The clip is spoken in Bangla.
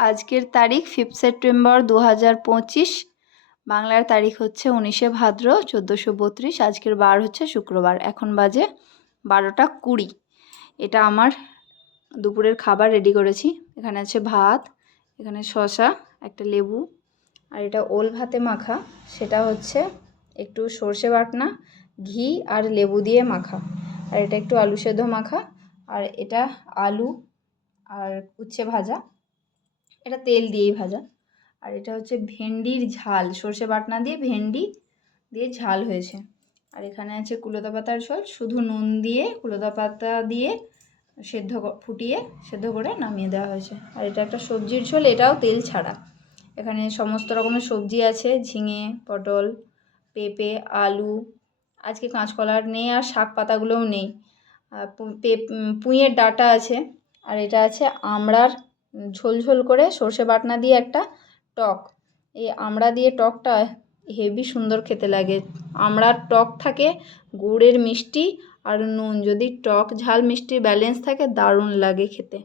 আজকের তারিখ 5 সেপ্টেম্বর 2025। বাংলার তারিখ হচ্ছে 19শে ভাদ্র 1432। আজকের বার হচ্ছে শুক্রবার। এখন বাজে 12টা 20। এটা আমার দুপুরের খাবার রেডি করেছি। এখানে আছে ভাত, এখানে শসা, একটা লেবু, আর এটা ওল ভাতে মাখা। সেটা হচ্ছে একটু সর্ষে বাটনা, ঘি আর লেবু দিয়ে মাখা। আর এটা একটু আলু সেদ্ধ মাখা। আর এটা আলু আর উচ্ছে ভাজা, এটা তেল দিয়েই ভাজা। আর এটা হচ্ছে ভেন্ডির ঝাল, সর্ষে বাটনা দিয়ে ভেন্ডি দিয়ে ঝাল হয়েছে। আর এখানে আছে কুলেতা পাতার ঝোল, শুধু নুন দিয়ে কুলেতা পাতা দিয়ে ফুটিয়ে সেদ্ধ করে নামিয়ে দেওয়া হয়েছে। আর এটা একটা সবজির ঝোল, এটাও তেল ছাড়া। এখানে সমস্ত রকমের সবজি আছে, ঝিঙে, পটল, পেঁপে, আলু, আজকে কাঁচকলার নেই, আর শাক পাতাগুলোও নেই। পুঁইয়ের ডাঁটা আছে। আর এটা আছে আমড়ার ঝোল ঝোল করে সর্ষে বাটনা দিয়ে একটা টক। এই আমড়া দিয়ে টকটা হেভি সুন্দর খেতে লাগে। আমড়ার টক থাকে, গুড়ের মিষ্টি আর নুন, যদি টক ঝাল মিষ্টির ব্যালেন্স থাকে দারুণ লাগে খেতে।